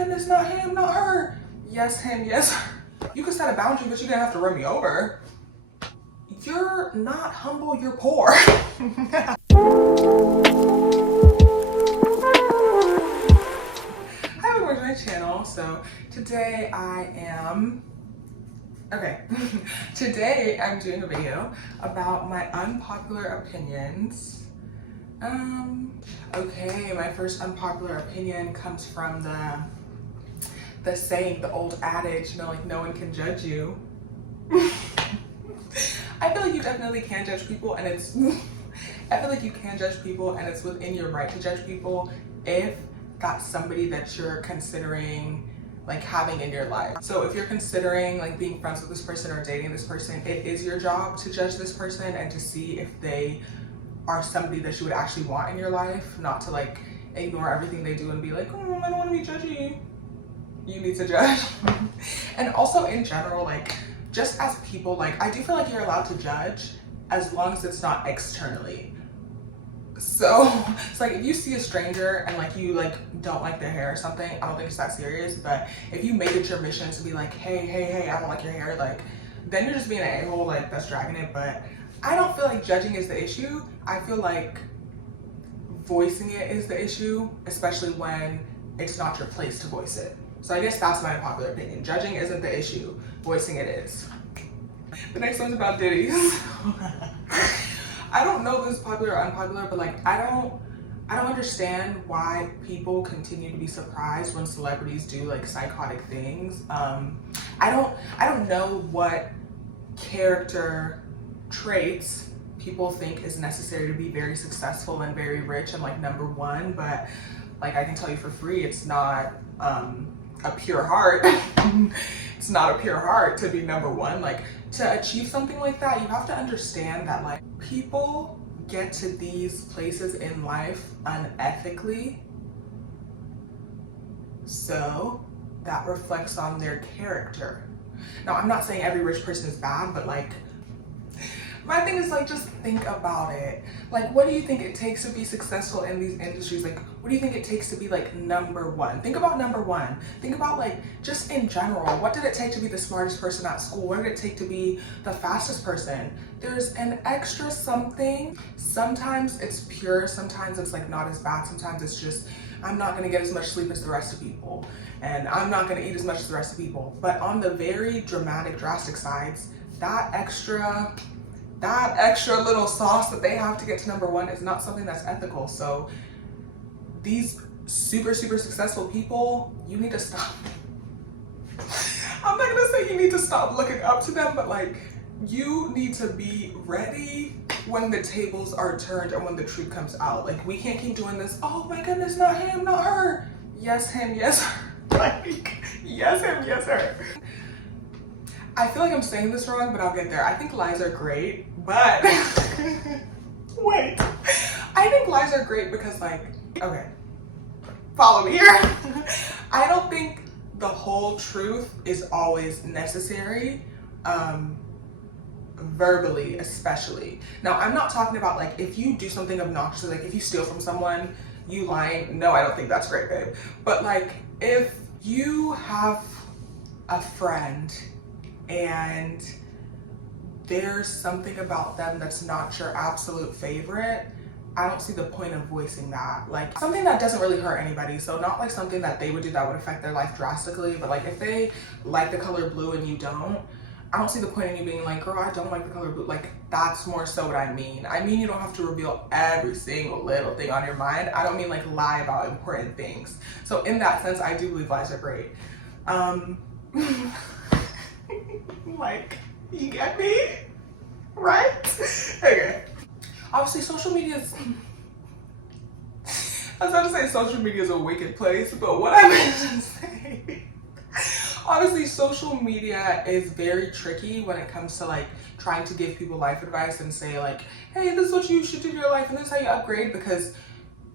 goodness, not him, not her. Yes, him, yes, her. You can set a boundary, but you didn't have to run me over. You're not humble, you're poor. Hi, welcome to my channel. So today today I'm doing a video about my unpopular opinions. Okay, my first unpopular opinion comes from the saying, the old adage, like no one can judge you. I feel like you definitely can judge people, and it's within your right to judge people if that's somebody that you're considering like having in your life. So if you're considering like being friends with this person or dating this person, it is your job to judge this person and to see if they are somebody that you would actually want in your life, not to like ignore everything they do and be like, oh, I don't want to be judgy. You need to judge. And also in general, like just as people, like I do feel like you're allowed to judge as long as it's not externally. So it's like if you see a stranger and like you like don't like their hair or something, I don't think it's that serious, but if you make it your mission to be like, hey, I don't like your hair, like then you're just being an a-hole, like that's dragging it. But I don't feel like judging is the issue. I feel like voicing it is the issue, especially when it's not your place to voice it. So I guess that's my unpopular opinion. Judging isn't the issue, voicing it is. The next one's about diddies. I don't know if this is popular or unpopular, but like I don't understand why people continue to be surprised when celebrities do like psychotic things. I don't know what character traits people think is necessary to be very successful and very rich and like number one, but like I can tell you for free, it's not a pure heart. It's not a pure heart to be number one. Like to achieve something like that, you have to understand that like people get to these places in life unethically, so that reflects on their character. Now I'm not saying every rich person is bad, but like my thing is like just think about it. Like what do you think it takes to be successful in these industries? Like what do you think it takes to be like number one? Think about number one. Think about like just in general, what did it take to be the smartest person at school? What did it take to be the fastest person? There's an extra something. Sometimes it's pure, sometimes it's like not as bad, sometimes it's just I'm not gonna get as much sleep as the rest of people, and I'm not gonna eat as much as the rest of people. But on the very dramatic, drastic sides, that extra little sauce that they have to get to number one is not something that's ethical. So these super successful people, you need to stop. I'm not gonna say you need to stop looking up to them, but like you need to be ready when the tables are turned and when the truth comes out. Like we can't keep doing this, oh my goodness, not him, not her. Yes, him, yes, her. Like, yes, him, yes, her. I feel like I'm saying this wrong, but I'll get there. I think lies are great, but wait. I think lies are great because like, okay, follow me here. I don't think the whole truth is always necessary, verbally especially. Now, I'm not talking about like if you do something obnoxious, like if you steal from someone, you lying. No, I don't think that's great, babe. But like if you have a friend and there's something about them that's not your absolute favorite, I don't see the point of voicing that. Like something that doesn't really hurt anybody, so not like something that they would do that would affect their life drastically, but like if they like the color blue and you don't, I don't see the point in you being like, girl, I don't like the color blue. Like that's more so what I mean. I mean you don't have to reveal every single little thing on your mind. I don't mean like lie about important things. So in that sense, I do believe lies are great. Like, you get me? Right? Okay. Obviously, social media is... I was about to say social media is a wicked place, but what I meant to say... Honestly, social media is very tricky when it comes to like trying to give people life advice and say like, hey, this is what you should do in your life and this is how you upgrade, because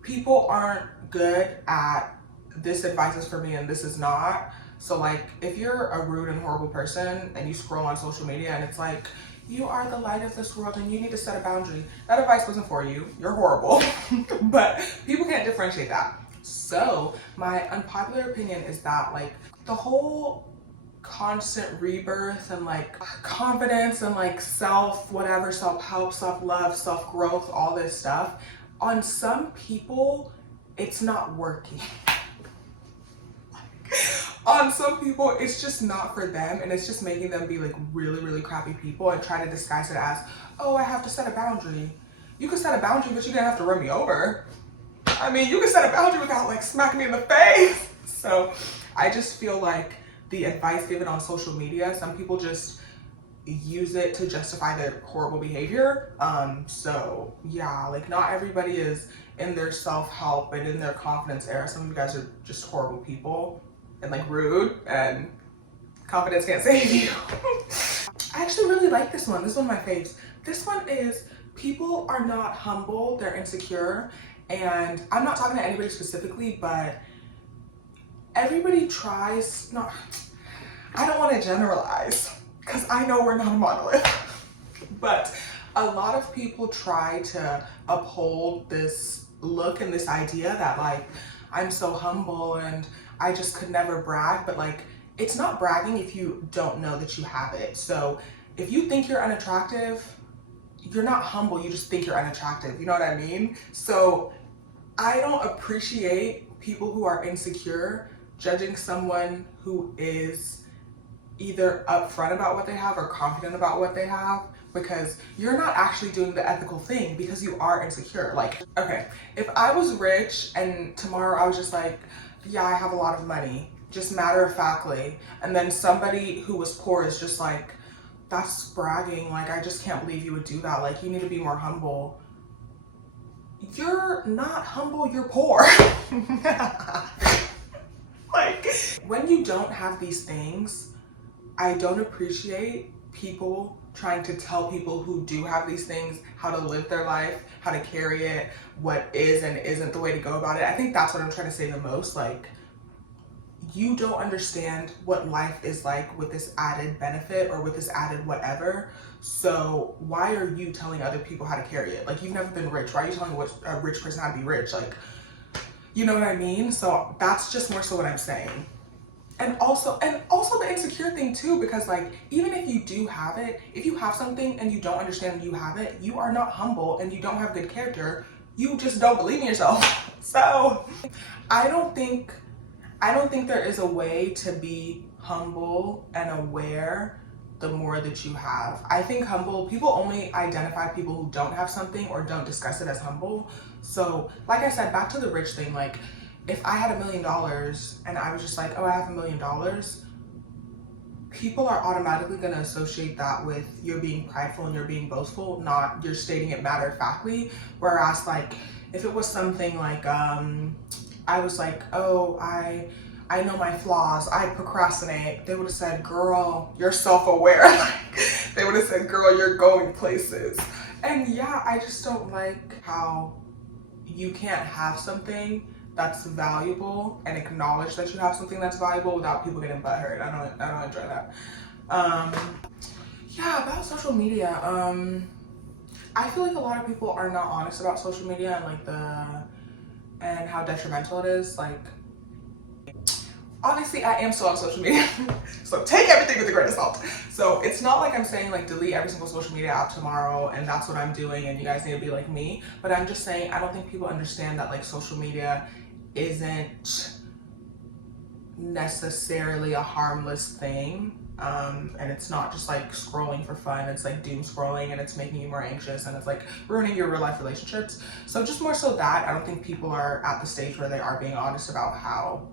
people aren't good at this advice is for me and this is not. So like if you're a rude and horrible person and you scroll on social media and it's like, you are the light of this world and you need to set a boundary, that advice wasn't for you. You're horrible. But people can't differentiate that. So my unpopular opinion is that like the whole constant rebirth and like confidence and like whatever, self-help, self-love, self-growth, all this stuff, on some people it's not working. On some people it's just not for them, and it's just making them be like really, really crappy people and try to disguise it as, oh, I have to set a boundary. You can set a boundary, but you're gonna have to run me over. I mean, you can set a boundary without like smacking me in the face. So I just feel like the advice given on social media, some people just use it to justify their horrible behavior. So yeah, like not everybody is in their self-help and in their confidence era. Some of you guys are just horrible people and like rude, and confidence can't save you. I actually really like this one. This is one of my faves. This one is, people are not humble, they're insecure. And I'm not talking to anybody specifically, but everybody tries, no, I don't want to generalize because I know we're not a monolith, but a lot of people try to uphold this look and this idea that like, I'm so humble and I just could never brag, but like, it's not bragging if you don't know that you have it. So if you think you're unattractive, you're not humble, you just think you're unattractive, you know what I mean? So I don't appreciate people who are insecure judging someone who is either upfront about what they have or confident about what they have, because you're not actually doing the ethical thing because you are insecure. Like, okay, if I was rich and tomorrow I was just like, yeah, I have a lot of money, just matter of factly, and then somebody who was poor is just like, that's bragging, like I just can't believe you would do that, like you need to be more humble. You're not humble, you're poor. Like, when you don't have these things, I don't appreciate people trying to tell people who do have these things how to live their life, how to carry it, what is and isn't the way to go about it. I think that's what I'm trying to say the most. Like, you don't understand what life is like with this added benefit or with this added whatever. So why are you telling other people how to carry it? Like, you've never been rich. Why are you telling a rich person how to be rich? Like, you know what I mean? So that's just more so what I'm saying. And also the insecure thing too, because like, even if you do have it, if you have something and you don't understand you have it, you are not humble and you don't have good character. You just don't believe in yourself. So I don't think there is a way to be humble and aware the more that you have. I think humble people only identify people who don't have something or don't discuss it as humble. So like I said, back to the rich thing, like if I had $1 million and I was just like, oh, I have $1 million, people are automatically going to associate that with you're being prideful and you're being boastful, not you're stating it matter of factly. Whereas like if it was something like I was like, oh, I know my flaws, I procrastinate, they would have said, girl, you're self-aware. Like, they would have said, girl, you're going places. And yeah, I just don't like how you can't have something that's valuable and acknowledge that you have something that's valuable without people getting butthurt. I don't enjoy that. Yeah, about social media. I feel like a lot of people are not honest about social media and like and how detrimental it is. Like, obviously I am still on social media, so take everything with a grain of salt. So it's not like I'm saying like delete every single social media app tomorrow and that's what I'm doing and you guys need to be like me. But I'm just saying, I don't think people understand that like social media isn't necessarily a harmless thing. And it's not just like scrolling for fun. It's like doom scrolling and it's making you more anxious and it's like ruining your real life relationships. So just more so that I don't think people are at the stage where they are being honest about how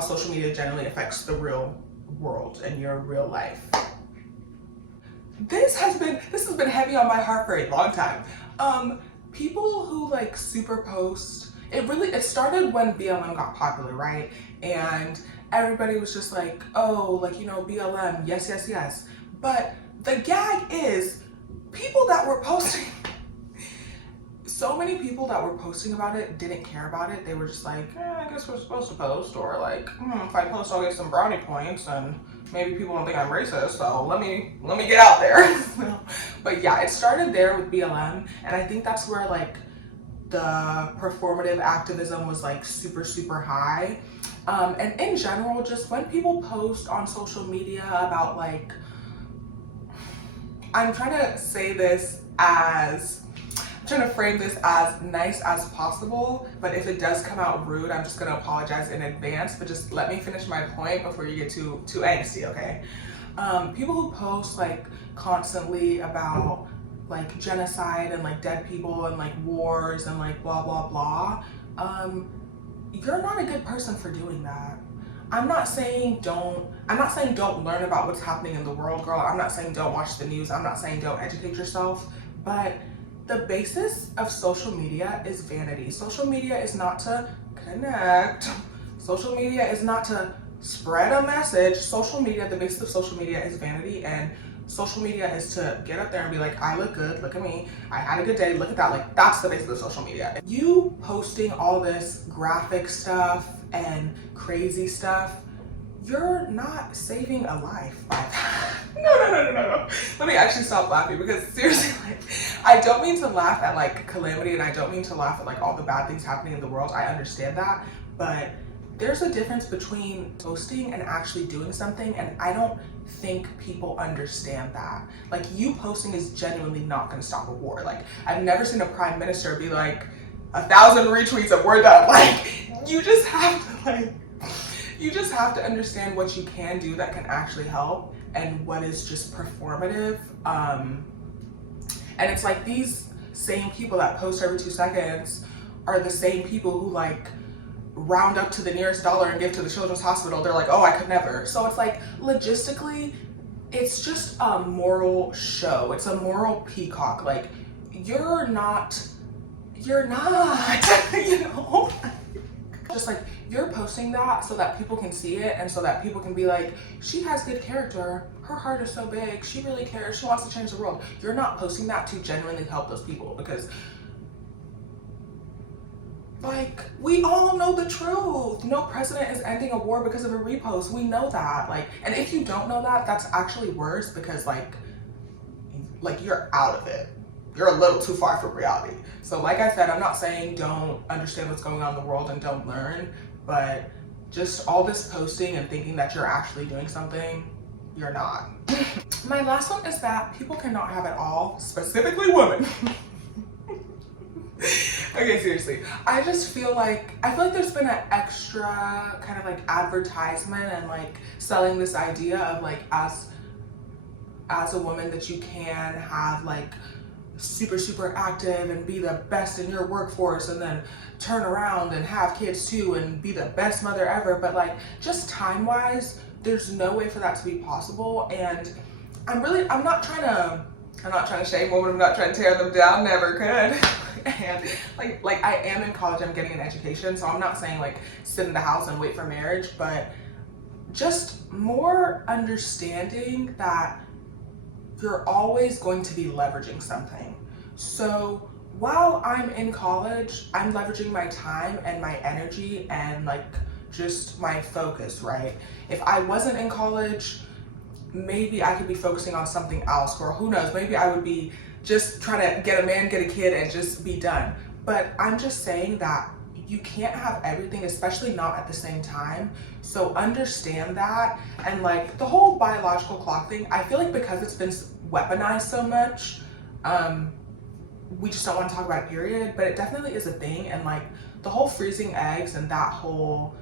social media generally affects the real world and your real life. This has been heavy on my heart for a long time. People who like super post, it started when BLM got popular, right? And everybody was just like, oh, like, you know, BLM, yes, yes, yes. But the gag is people that were posting, so many people that were posting about it didn't care about it. They were just like, I guess we're supposed to post, or like, if I post, I'll get some brownie points, and maybe people don't think I'm racist, so let me get out there. But yeah, it started there with BLM, and I think that's where like the performative activism was like super, super high. And in general, just when people post on social media about like, I'm trying to frame this as nice as possible, but if it does come out rude, I'm just gonna apologize in advance, but just let me finish my point before you get too angsty, okay? People who post like constantly about like genocide and like dead people and like wars and like blah, blah, blah, you're not a good person for doing that. I'm not saying don't learn about what's happening in the world, girl. I'm not saying don't watch the news. I'm not saying don't educate yourself, but the basis of social media is vanity. Social media is not to connect. Social media is not to spread a message. The basis of social media is vanity, and social media is to get up there and be like, I look good, look at me, I had a good day, look at that. Like, that's the basis of social media. You posting all this graphic stuff and crazy stuff, you're not saving a life by that. No. Let me actually stop laughing, because seriously, like, I don't mean to laugh at like calamity, and I don't mean to laugh at like all the bad things happening in the world. I understand that, but there's a difference between posting and actually doing something, and I don't think people understand that. Like, you posting is genuinely not gonna stop a war. Like, I've never seen a prime minister be like, 1,000 retweets and we're done. Like, you just have to understand what you can do that can actually help and what is just performative. And it's like these same people that post every 2 seconds are the same people who like round up to the nearest dollar and give to the children's hospital. They're like, oh, I could never. So it's like, logistically, it's just a moral show. It's a moral peacock. Like, you're not, you know? Just like, you're posting that so that people can see it and so that people can be like, she has good character, her heart is so big, she really cares, she wants to change the world. You're not posting that to genuinely help those people, because like, we all know the truth. No president is ending a war because of a repost. We know that. Like, and if you don't know that, that's actually worse, because like you're out of it. You're a little too far from reality. So like I said, I'm not saying don't understand what's going on in the world and don't learn, but just all this posting and thinking that you're actually doing something, you're not. My last one is that people cannot have it all, specifically women. Okay, seriously, I feel like there's been an extra kind of like advertisement and like selling this idea of like, as a woman, that you can have like super active and be the best in your workforce and then turn around and have kids too and be the best mother ever. But like, just time wise, there's no way for that to be possible. And I'm not trying to shame women. I'm not trying to tear them down, never could. And like I am in college, I'm getting an education, so I'm not saying like sit in the house and wait for marriage, but just more understanding that you're always going to be leveraging something. So while I'm in college, I'm leveraging my time and my energy and like just my focus, right? If I wasn't in college, maybe I could be focusing on something else, or who knows, maybe I would be just trying to get a man, get a kid, and just be done. But I'm just saying that you can't have everything, especially not at the same time. So understand that. And like the whole biological clock thing, I feel like because it's been weaponized so much, we just don't want to talk about it, period. But it definitely is a thing. And like the whole freezing eggs and that whole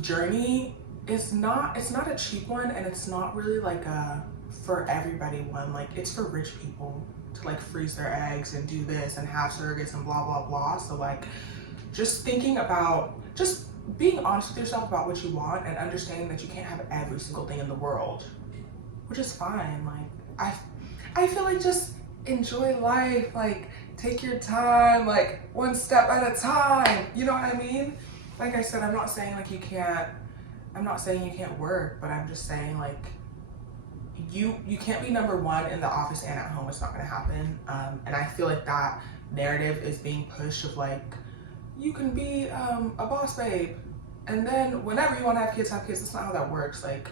journey it's not a cheap one, and it's not really like a for everybody one. Like, it's for rich people to like freeze their eggs and do this and have surrogates and blah blah blah. So like, just thinking about just being honest with yourself about what you want and understanding that you can't have every single thing in the world, which is fine. Like, I feel like just enjoy life, like take your time, like one step at a time, you know what I mean? Like I said, I'm not saying you can't work, but I'm just saying like you can't be number one in the office and at home. It's not gonna happen. And I feel like that narrative is being pushed of like, you can be a boss babe, and then whenever you want to have kids, That's not how that works. Like,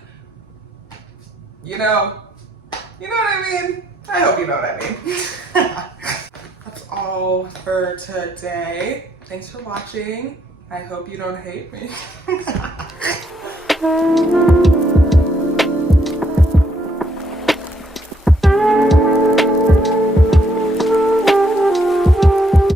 you know what I mean? I hope you know what I mean. That's all for today. Thanks for watching. I hope you don't hate me.